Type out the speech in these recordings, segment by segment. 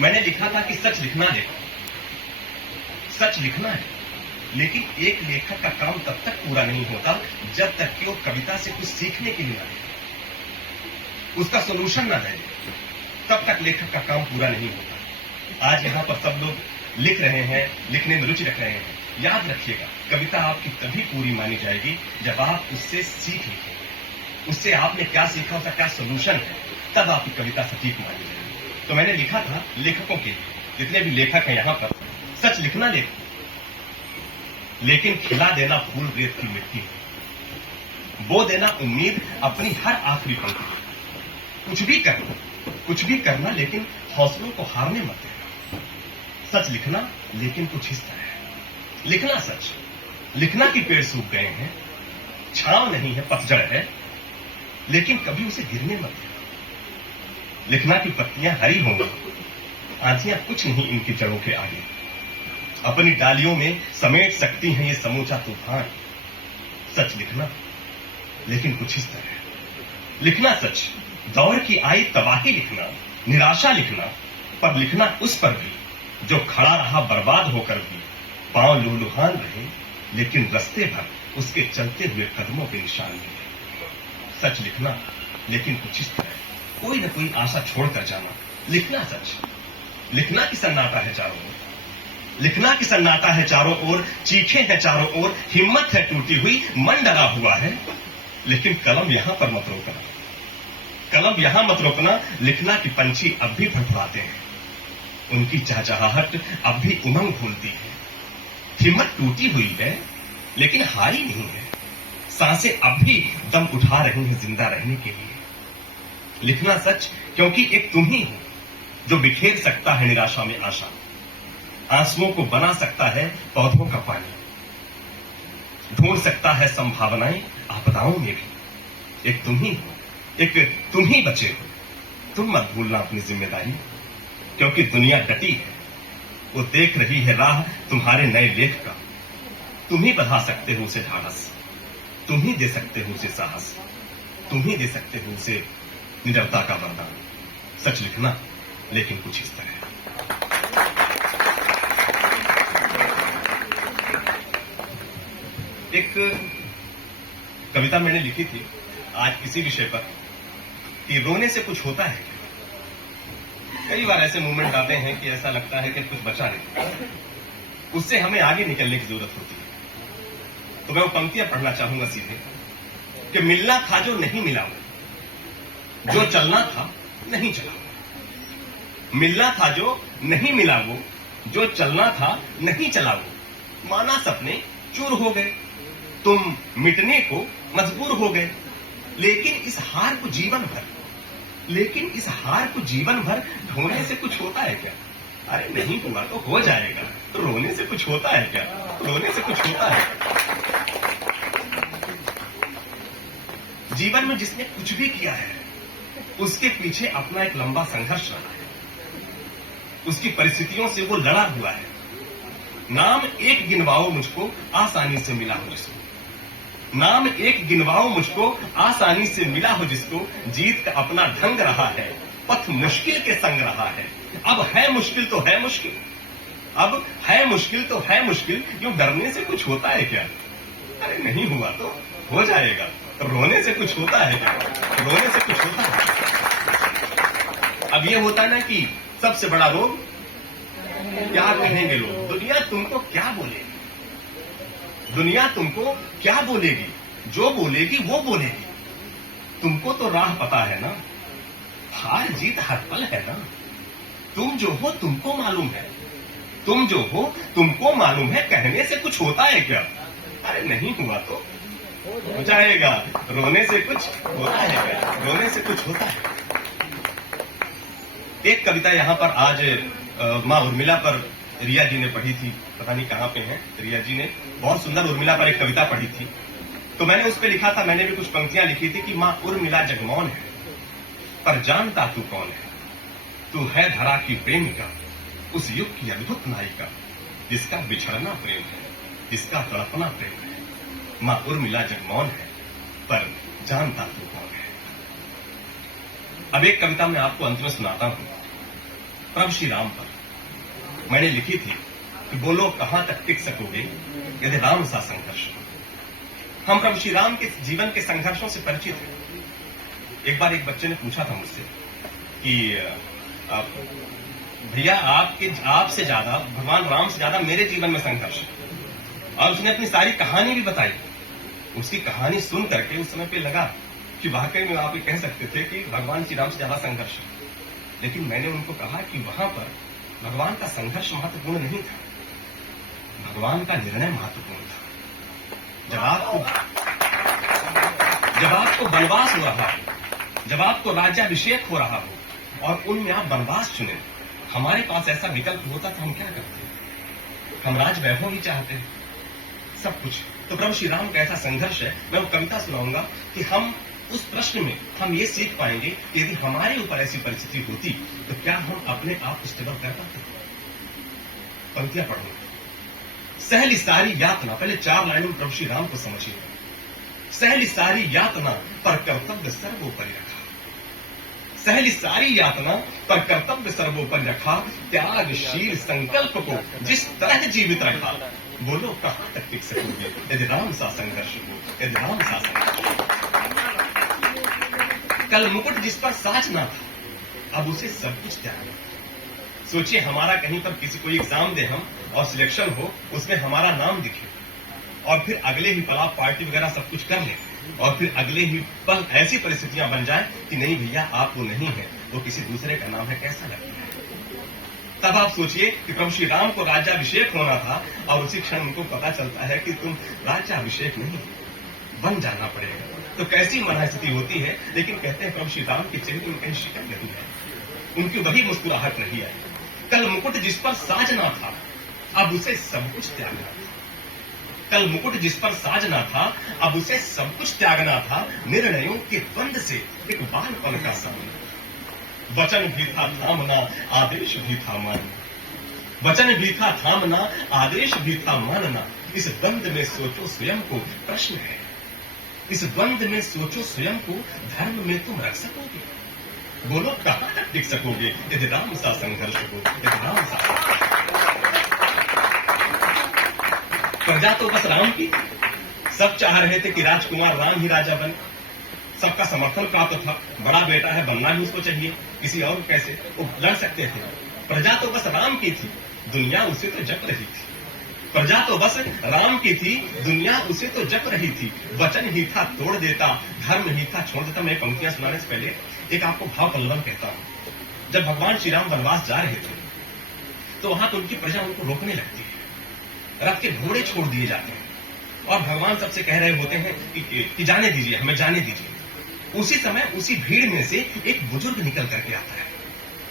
मैंने लिखा था कि सच लिखना है, सच लिखना है, लेकिन एक लेखक का काम तब तक पूरा नहीं होता जब तक कि वो कविता से कुछ सीखने के लिए आए, उसका सोल्यूशन ना दे, तब तक लेखक का काम पूरा नहीं होता। आज यहां पर सब लोग लिख रहे हैं, लिखने में रुचि रख रहे हैं। याद रखिएगा, कविता आपकी तभी पूरी मानी जाएगी जब आप उससे सीख लिखेंगे, उससे आपने क्या सीखा, उसका क्या सोल्यूशन है, तब आपकी कविता सटीक मानी जाएगी। तो मैंने लिखा था लेखकों के लिए, जितने भी लेखक हैं यहां पर, सच लिखना लेखक, लेकिन खिला देना फूल रेत की मिट्टी में, बो देना उम्मीद अपनी हर आखिरी पंक्ति। कुछ भी करना, लेकिन हौसलों को हारने मत देना। सच लिखना, लेकिन कुछ इस तरह है, लिखना सच, लिखना कि पेड़ सूख गए हैं, छांव नहीं है, पतझड़ है, लेकिन कभी उसे गिरने मत देना। लिखना की पत्तियां हरी होंगी, आंधियां कुछ नहीं इनकी जड़ों के आगे, अपनी डालियों में समेट सकती हैं ये समूचा तूफान। सच लिखना, लेकिन कुछ इस तरह, लिखना सच, दौर की आई तबाही लिखना, निराशा लिखना, पर लिखना उस पर भी जो खड़ा रहा बर्बाद होकर भी, पांव लुहलुहान रहे, लेकिन रस्ते भर उसके चलते हुए कदमों के निशान मिले। सच लिखना, लेकिन कुछ इस तरह, कोई न कोई आशा छोड़कर जाना। लिखना सच, लिखना की सन्नाटा है चारों ओर, लिखना की सन्नाटा है चारों ओर, चीखे हैं चारों ओर, हिम्मत है टूटी हुई, मन डरा हुआ है, लेकिन कलम यहां पर मत रोकना, कलम यहां मत रोकना। लिखना की पंछी अब भी फड़फड़ाते हैं, उनकी चहचहाहट अब भी उमंग भूलती है। हिम्मत टूटी हुई है, लेकिन हारी नहीं है, सांसें अब भी दम उठा रही हैं जिंदा रहने के लिए। लिखना सच, क्योंकि एक तुम ही हो जो बिखेर सकता है निराशा में आशा, आंसुओं को बना सकता है पौधों का पानी, ढूंढ सकता है संभावनाएं आपदाओं में भी। एक तुम ही हो, एक तुम ही बचे हो। तुम मत भूलना अपनी जिम्मेदारी, क्योंकि दुनिया डटी है, वो देख रही है राह तुम्हारे नए लेख का। तुम ही बढ़ा सकते हो उसे ढाढ़स, तुम ही दे सकते हो उसे साहस, तुम ही दे सकते हो उसे निडरता का वरदान। सच लिखना, लेकिन कुछ इस तरह। एक कविता मैंने लिखी थी आज किसी विषय पर कि रोने से कुछ होता है। कई बार ऐसे मूवमेंट आते हैं कि ऐसा लगता है कि कुछ बचा नहीं, उससे हमें आगे निकलने की जरूरत होती है। तो मैं वो पंक्तियां पढ़ना चाहूंगा सीधे कि मिलना था जो नहीं मिला वो, जो चलना था नहीं चला वो। मिलना था जो नहीं मिला वो, जो चलना था नहीं चला वो। माना सपने चूर हो गए, तुम मिटने को मजबूर हो गए, लेकिन इस हार को जीवन भर ढोने से कुछ होता है क्या? अरे नहीं हुआ तो हो जाएगा, तो रोने से कुछ होता है क्या? रोने से कुछ होता है। जीवन में जिसने कुछ भी किया है, उसके पीछे अपना एक लंबा संघर्ष रहा है, उसकी परिस्थितियों से वो लड़ा हुआ है। नाम एक गिनवाओ मुझको आसानी से मिला हो जिसको, नाम एक गिनवाओ मुझको आसानी से मिला हो जिसको, जीत का अपना ढंग रहा है, पथ मुश्किल के संग रहा है। अब है मुश्किल तो है मुश्किल, अब है मुश्किल तो है मुश्किल, यूं डरने से कुछ होता है क्या? अरे नहीं हुआ तो हो जाएगा, रोने से कुछ होता है क्या? रोने से कुछ होता है। अब ये होता है ना कि सबसे बड़ा रोग, क्या कहेंगे लोग, दुनिया तुमको क्या बोलेगी, दुनिया तुमको क्या बोलेगी, जो बोलेगी वो बोलेगी। तुमको तो राह पता है ना, हार जीत हर पल है ना, तुम जो हो तुमको मालूम है, तुम जो हो तुमको मालूम है, कहने से कुछ होता है क्या? अरे नहीं हुआ तो हो जाएगा, रोने से कुछ होता है क्या? रोने से कुछ होता है। एक कविता यहां पर आज मां उर्मिला पर रिया जी ने पढ़ी थी, पता नहीं कहां पे हैं रिया जी ने, बहुत सुंदर उर्मिला पर एक कविता पढ़ी थी, तो मैंने उस पर लिखा था, मैंने भी कुछ पंक्तियां लिखी थी कि मां उर्मिला जगमौन है, पर जानता तू कौन है, तू है धरा की प्रेमिका, उस युग की अद्भुत नायिका, जिसका बिछड़ना प्रेम है, जिसका तड़पना प्रेम है। मां उर्मिला जगमौन है, पर जानता तू कौन है। अब एक कविता मैं आपको अंत में सुनाता हूं, प्रभु श्री राम पर मैंने लिखी थी कि बोलो कहां तक टिक सकोगे यदि राम सा संघर्ष हो। हम प्रभु श्री राम के जीवन के संघर्षों से परिचित हैं। एक बार एक बच्चे ने पूछा था मुझसे कि भैया आपसे ज्यादा भगवान राम से ज्यादा मेरे जीवन में संघर्ष है। और उसने अपनी सारी कहानी भी बताई। उसकी कहानी सुन करके उस समय पे लगा कि वाकई में आप ये कह सकते थे कि भगवान श्री राम से ज्यादा संघर्ष है। लेकिन मैंने उनको कहा कि वहां पर भगवान का संघर्ष महत्वपूर्ण नहीं था, भगवान का निर्णय महत्वपूर्ण था। जब आपको वनवास हो रहा हो, जब आपको राज्याभिषेक हो रहा हो और उनमें आप वनवास चुने, हमारे पास ऐसा विकल्प होता तो हम क्या करते? हम राज वैभव ही चाहते हैं, सब कुछ। तो प्रभु श्री राम का ऐसा संघर्ष है। मैं वो कविता सुनाऊंगा कि हम उस प्रश्न में हम ये सीख पाएंगे कि यदि हमारे ऊपर ऐसी परिस्थिति होती तो क्या हम अपने आप को स्टेबल कर पाते? पंक्तियां पढ़ो। सहली सारी यातना, पहले 4 लाइनों में प्रभु श्री राम को समझिए। सहली सारी यातना पर कर्तव्य सर्वोपरि रखा, सहली सारी यातना पर कर्तव्य सर्वोपरि रखा, त्यागशील संकल्प को जिस तरह जीवित रखा, बोलो कहां तक टिक सकोगे यदि राम सा संघर्ष हो, यदि राम सा संघर्ष हो। कल मुकुट जिस पर साज ना था, अब उसे सब कुछ त्यागना। सोचिए हमारा कहीं पर किसी कोई एग्जाम दे हम और सिलेक्शन हो, उसमें हमारा नाम दिखे और फिर अगले ही पल आप पार्टी वगैरह सब कुछ कर लें और फिर अगले ही पल ऐसी परिस्थितियां बन जाए कि नहीं भैया आप वो नहीं है, वो किसी दूसरे का नाम है, कैसा लगता है? तब आप सोचिए कि प्रभु श्री राम को राज्याभिषेक होना था और उसी क्षण उनको पता चलता है कि तुम राज्याभिषेक नहीं, बन जाना पड़ेगा। तो कैसी मनस्थिति होती है। लेकिन कहते हैं प्रभु श्री राम के चेहरे में कहीं शिकन नहीं है, उनकी वही मुस्कुराहट नहीं आई। कल मुकुट जिस पर साजना था, अब उसे सब कुछ त्यागना था। कल मुकुट जिस पर साजना था, अब उसे सब कुछ त्यागना था। निर्णयों के द्वंद से एक बालपन का सामना, वचन भी था थामना, आदेश भी था मानना, वचन भी था थामना, आदेश भी था मानना। इस द्वंद में सोचो स्वयं को, प्रश्न है, इस द्वंद में सोचो स्वयं को, धर्म में तुम रख सकोगे? बोलो कहां तक टिक सकोगे यदि राम सा संघर्ष हो, यदि राम सा। प्रजा तो बस राम की, सब चाह रहे थे कि राजकुमार राम ही राजा बने, सबका समर्थन प्राप्त था। बड़ा बेटा है, बनना ही उसको चाहिए, किसी और कैसे वो लड़ सकते थे। प्रजा तो बस राम की थी, दुनिया उसे तो जप रही थी। प्रजा तो बस राम की थी, दुनिया उसे तो जप रही थी। वचन ही था तोड़ देता, धर्म ही था छोड़ देता। मैं पंक्तियां सुनाने से पहले एक आपको भाव पल्लवन कहता हूं। जब भगवान श्री राम वनवास जा रहे थे तो वहां तो उनकी प्रजा उनको रोकने लगती है, रथ के घोड़े छोड़ दिए जाते हैं और भगवान सबसे कह रहे होते हैं कि जाने दीजिए, हमें जाने दीजिए। उसी समय उसी भीड़ में से एक बुजुर्ग निकल करके आता है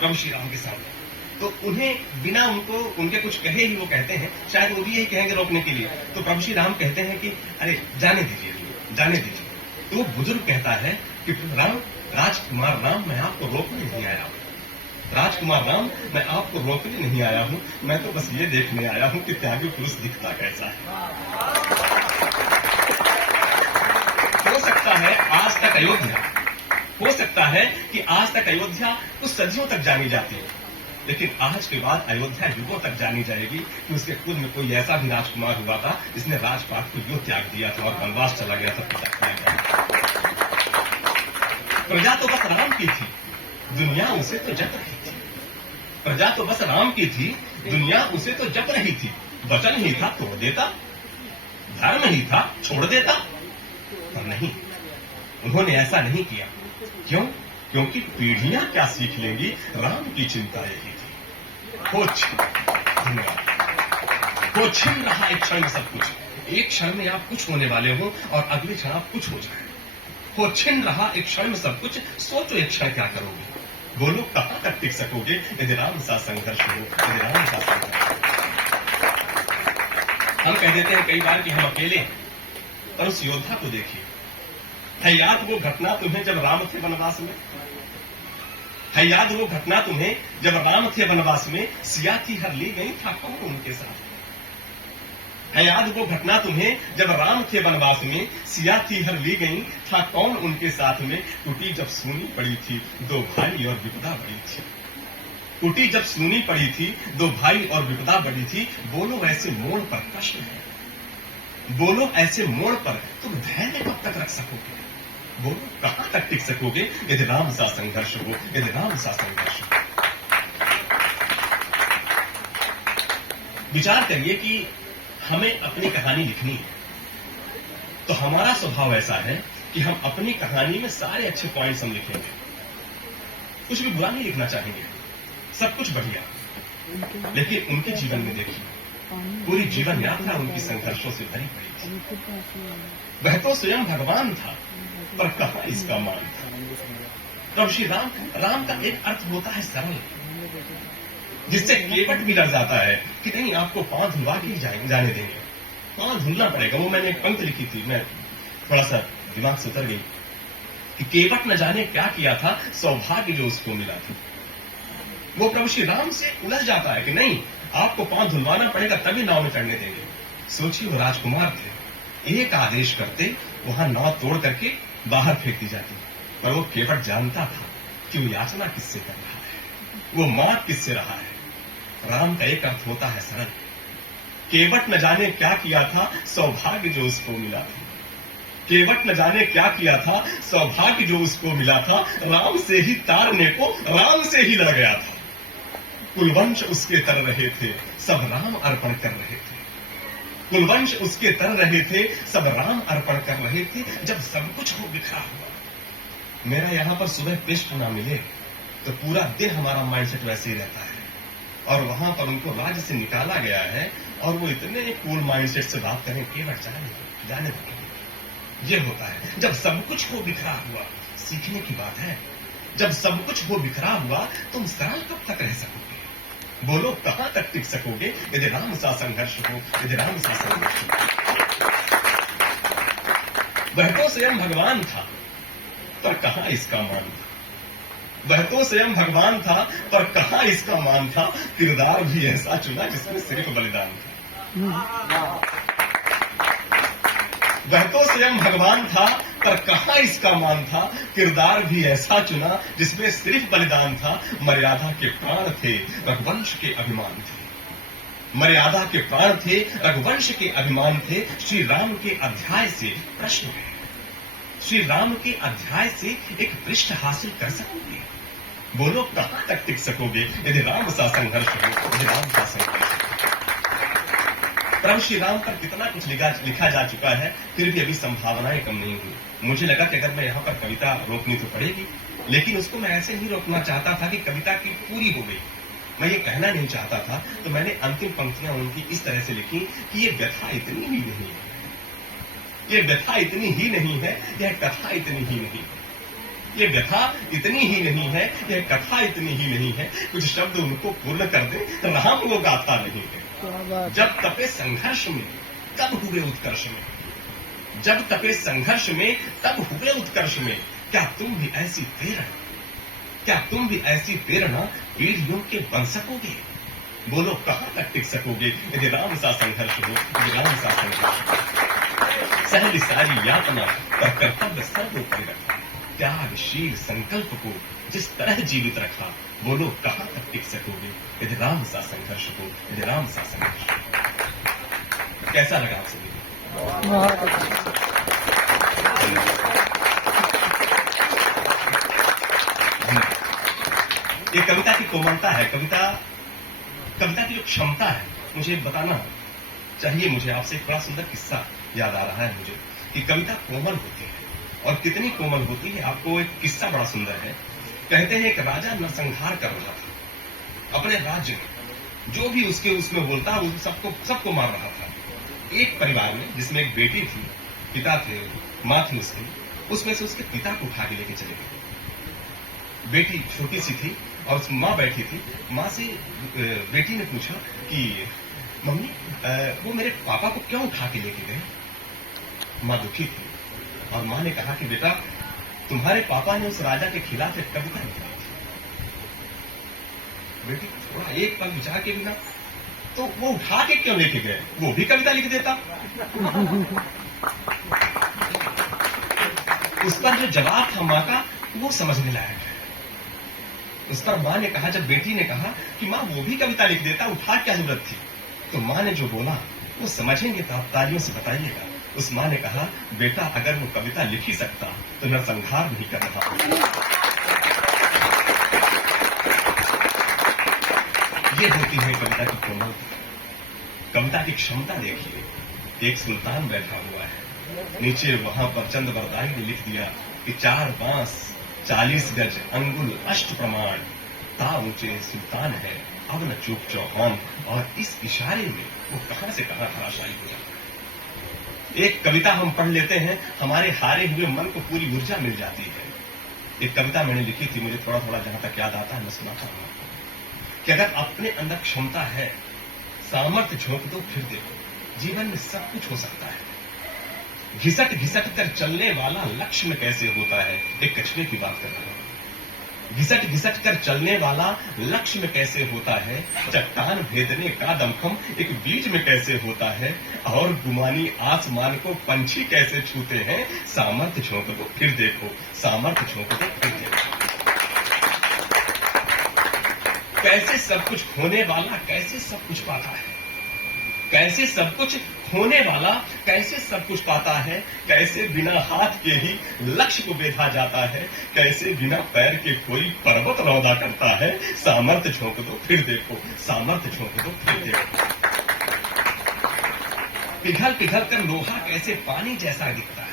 प्रभु श्री राम के सामने। तो उन्हें बिना उनके कुछ कहे ही वो कहते हैं, शायद वो भी यही कहेंगे रोकने के लिए। तो प्रभु श्री राम कहते हैं कि अरे जाने दीजिए, जाने दीजिए। तो वो बुजुर्ग कहता है कि राजकुमार राम, मैं आपको रोकने नहीं आया हूं, राजकुमार राम मैं आपको रोकने नहीं आया हूं, मैं तो बस ये देखने आया हूं कि त्यागी पुरुष दिखता कैसा है। हो सकता है आज तक अयोध्या, हो सकता है कि आज तक अयोध्या कुछ सदियों तक जानी जाती है, लेकिन आज के बाद अयोध्या युगों तक जानी जाएगी कि उसके कुल में कोई ऐसा भी राजकुमार हुआ था जिसने राजपाट को यूं त्याग दिया था और वनवास चला गया था। प्रजा तो बस राम की थी, दुनिया उसे तो जप रही थी। प्रजा तो बस राम की थी, दुनिया उसे तो जप रही थी। वचन ही था तोड़ देता, धर्म ही था छोड़ देता। पर नहीं, उन्होंने ऐसा नहीं किया। क्यों? क्योंकि पीढ़ियां क्या सीख लेंगी, राम की चिंता यही थी। हो छिन रहा एक क्षण में सब कुछ, एक क्षण में आप कुछ होने वाले हो और अगले क्षण आप कुछ हो जाए। हो छिन रहा एक क्षण में सब कुछ, सोचो एक क्षण क्या करोगे? बोलो कहां तक टिक सकोगे यदि राम सा संघर्ष हो, यदि राम सा संघर्ष। हम कह देते हैं कई बार कि हम अकेले हैं, पर उस योद्धा को देखिए। है याद वो घटना तुम्हें जब राम थे वनवास में? है याद वो घटना तुम्हें जब राम थे वनवास में? सिया की हर ली गई, था कौन उनके साथ? है याद वो घटना तुम्हें जब राम थे वनवास में? सिया की हर ली गई, था कौन उनके साथ में? टूटी जब सूनी पड़ी थी, दो भाई और विपदा बड़ी थी। कुटी जब सूनी पड़ी थी, दो भाई और विपदा बड़ी थी, बोलो ऐसे मोड़ पर कष्ट है, बोलो ऐसे मोड़ पर तुम धैर्य कब तक रख सकोगे, बोलो कहां तक टिक सकोगे यदि राम सा संघर्ष हो, यदि राम सा संघर्ष हो। विचार करिए कि हमें अपनी कहानी लिखनी है, तो हमारा स्वभाव ऐसा है कि हम अपनी कहानी में सारे अच्छे पॉइंट्स हम लिखेंगे, कुछ भी बुरा नहीं लिखना चाहेंगे, सब कुछ बढ़िया। लेकिन उनके जीवन में देखिए, पूरी जीवन यात्रा उनकी संघर्षों से भरी पड़ी थी। वह तो स्वयं भगवान था, पर कहां इसका मान था। प्रभु श्री राम का एक अर्थ होता है सरल, जिससे केवट भी लड़ जाता है कि नहीं आपको पांव धुलवा के ही जाने देंगे, पांव धुलना पड़ेगा। वो मैंने एक पंक्ति लिखी थी, मैं थोड़ा सा दिमाग से उतर गई कि केवट न जाने क्या किया था, सौभाग्य जो उसको मिला था। वो प्रभु श्री राम से उलझ जाता है कि नहीं आपको पांव धुलवाना पड़ेगा तभी नाव में चढ़ने देंगे। सोचिए वो राजकुमार थे, एक आदेश करते वहां नाव तोड़ करके बाहर फेंक दी जाती, पर वो केवट जानता था कि वो याचना किससे कर रहा है, वो मौत किससे रहा है। राम का एक अर्थ होता है सरल, केवट न जाने क्या किया था, सौभाग्य जो उसको मिला था। केवट न जाने क्या किया था, सौभाग्य जो उसको मिला था, राम से ही तारने को राम से ही लड़ गया था। कुलवंश उसके तर रहे थे, सब राम अर्पण कर रहे थे। कुलवंश उसके तर रहे थे, सब राम अर्पण कर रहे थे। जब सब कुछ हो बिखरा हुआ, मेरा यहां पर सुबह पेस्ट ना मिले तो पूरा दिन हमारा माइंडसेट वैसे ही रहता है। और वहां पर उनको राज्य से निकाला गया है और वो इतने कूल माइंडसेट से बात करें, केवट जाने दो। ये होता है जब सब कुछ हो बिखरा हुआ। सीखने की बात है, जब सब कुछ हो बिखरा हुआ तुम सरल कब तक रह सकोगे, बोलो कहां तक टिक सकोगे यदि राम सा संघर्ष हो, यदि राम सा संघर्ष हो। वह तो स्वयं भगवान था, पर कहां इसका मान था। वह तो स्वयं भगवान था, पर कहां इसका मान था। किरदार भी ऐसा चुना जिसमें सिर्फ बलिदान था। वह तो स्वयं भगवान था, पर कहां इसका मान था। किरदार भी ऐसा चुना जिसमें सिर्फ बलिदान था। मर्यादा के प्राण थे, रघुवंश के अभिमान थे। मर्यादा के प्राण थे, रघुवंश के अभिमान थे। श्री राम के अध्याय से प्रश्न है, श्री राम के अध्याय से एक पृष्ठ हासिल कर सकोगे, बोलो कहां तक टिक सकोगे यदि राम सा संघर्ष हो, यदि राम सा संघर्ष हो। प्रभु श्री राम पर कितना कुछ लिखा जा चुका है, फिर भी अभी संभावनाएं कम नहीं हुई। मुझे लगा कि अगर मैं यहाँ पर कविता रोकनी तो पड़ेगी, लेकिन उसको मैं ऐसे नहीं रोकना चाहता था कि कविता की पूरी हो गई। मैं ये कहना नहीं चाहता था, तो मैंने अंतिम पंक्तियां उनकी इस तरह से लिखी कि ये व्यथा इतनी ही नहीं है, ये व्यथा इतनी ही नहीं है, यह कथा इतनी ही नहीं है। ये व्यथा इतनी ही नहीं है, यह कथा इतनी ही नहीं है। कुछ शब्द उनको पूर्ण कर दे, राम वो गाथा नहीं है। जब तपे संघर्ष में तब हुए उत्कर्ष में, जब तपे संघर्ष में तब हुए उत्कर्ष में। क्या तुम भी ऐसी प्रेरणा, क्या तुम भी ऐसी प्रेरणा पीढ़ियों के बन सकोगे, बोलो कहां तक टिक सकोगे यदि राम सा संघर्ष हो, यदि राम सा संघर्ष हो। सहली सारी यातना पर कर्तव्य सर्वोपरि रखा, त्यागशील संकल्प को जिस तरह जीवित रखा, बोलो कहां तक टिक सकोगे यदि राम सा संघर्ष हो, यदि राम सा संघर्ष हो। कैसा लगा आप सभी? बहुत अच्छा। ये कविता की कोमलता है, कविता की जो क्षमता है, मुझे बताना चाहिए। मुझे आपसे एक बड़ा सुंदर किस्सा याद आ रहा है मुझे कि कविता कोमल होती है, और कितनी कोमल होती है। आपको एक किस्सा बड़ा सुंदर है। कहते हैं एक राजा नरसंहार कर रहा था अपने राज्य में, जो भी उसमें बोलता वो सबको मार रहा था। एक परिवार में जिसमें एक बेटी थी, पिता थे, माँ थी उसमें से उसके पिता को उठा के लेके चले गए। बेटी छोटी सी थी और माँ बैठी थी। माँ से बेटी ने पूछा कि मम्मी वो मेरे पापा को क्यों उठा के लेके गए। माँ दुखी थी और माँ ने कहा कि बेटा तुम्हारे पापा ने उस राजा के खिलाफ एक कविता लिखी थी। बेटी थोड़ा एक पल विचार के बिना, तो वो उठा के क्यों लेके गए, वो भी कविता लिख देता। उस पर जो जवाब था माँ का, वो समझने लायक है। उस पर माँ ने कहा, जब बेटी ने कहा कि माँ वो भी कविता लिख देता, उठा क्या जरूरत थी, तो माँ ने जो बोला वो समझेंगे तो आप तालियों से बताइएगा। उस माँ ने कहा, बेटा अगर वो कविता लिख ही सकता तो नरसंहार नहीं कर रहा। ये होती है कविता की कोमलता, कविता की क्षमता। देखिए, एक सुल्तान बैठा हुआ है, नीचे वहां पर चंद बरदाई ने लिख दिया कि 4 बांस 40 गज अंगुल अष्ट प्रमाण, ता ऊंचे सुल्तान है अब न चूक चौहान। और इस इशारे में वो कहां से कहां धराशायी हो जाता है। एक कविता हम पढ़ लेते हैं, हमारे हारे हुए मन को पूरी ऊर्जा मिल जाती है। एक कविता मैंने लिखी थी, मुझे थोड़ा थोड़ा जहां तक याद आता है मैं सुनाता हूं कि अगर अपने अंदर क्षमता है, सामर्थ्य झोंक दो फिर देखो, जीवन में सब कुछ हो सकता है। घिसट घिसट कर चलने वाला लक्ष्य में कैसे होता है, एक कछुए की बात कर रहा हूं। घिसट घिसट कर चलने वाला लक्ष्य में कैसे होता है, चट्टान भेदने का दमखम एक बीज में कैसे होता है, और गुमानी आसमान को पंछी कैसे छूते हैं। सामर्थ्य झोंक दो फिर देखो, सामर्थ्य झोंक दो फिर देखो। कैसे सब कुछ खोने वाला कैसे सब कुछ पाता है, कैसे सब कुछ खोने वाला कैसे सब कुछ पाता है, कैसे बिना हाथ के ही लक्ष्य को बेधा जाता है, कैसे बिना पैर के कोई पर्वत रौदा करता है। सामर्थ्य झोंक दो फिर देखो, सामर्थ्य झोंक दो फिर देखो। पिघल पिघल कर लोहा कैसे पानी जैसा दिखता है,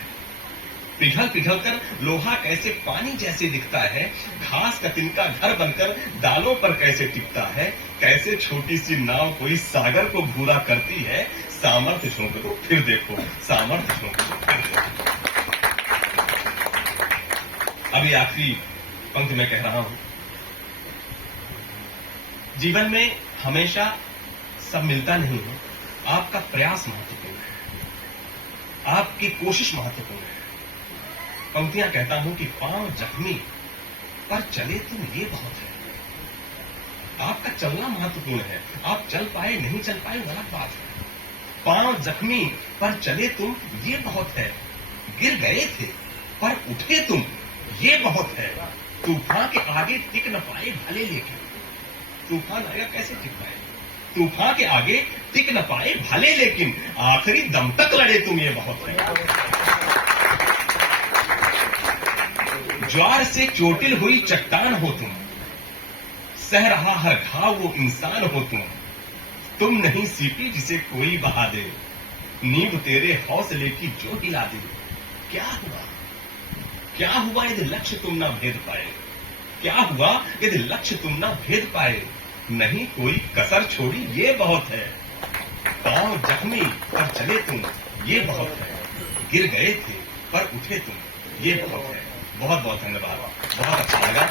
पिघल पिघल कर लोहा कैसे पानी जैसे दिखता है, घास का तिनका घर बनकर डालों पर कैसे टिकता है, कैसे छोटी सी नाव कोई सागर को भूरा करती है। सामर्थ्य झोंक दो फिर देखो, सामर्थ्य झोंक दो फिर देखो। अभी आखिरी पंक्ति में कह रहा हूं, जीवन में हमेशा सब मिलता नहीं है, आपका प्रयास महत्वपूर्ण है, आपकी कोशिश महत्वपूर्ण है। पंक्तियां कहता हूं कि पांव जख्मी पर चले तुम ये बहुत है। आपका चलना महत्वपूर्ण है, आप चल पाए नहीं चल पाए गलत बात है। पांव जख्मी पर चले तुम ये बहुत है, गिर गए थे पर उठे तुम ये बहुत है। तूफान के आगे टिक न पाए भले लेकिन, तूफान आएगा कैसे टिक पाए, तूफान के आगे टिक न पाए भले लेकिन, आखिरी दम तक लड़े तुम ये बहुत है। ज्वार से चोटिल हुई चट्टान हो तुम, सह रहा हर घाव वो इंसान हो तुम नहीं सीपी जिसे कोई बहा दे, नींव तेरे हौसले की जो हिला दे। क्या हुआ यदि लक्ष्य तुम ना भेद पाए, क्या हुआ यदि लक्ष्य तुम ना भेद पाए, नहीं कोई कसर छोड़ी ये बहुत है। पांव जख्मी पर चले तुम ये बहुत है, गिर गए थे पर उठे तुम ये बहुत है। बहुत बहुत धन्यवाद, बहुत अच्छा लगा।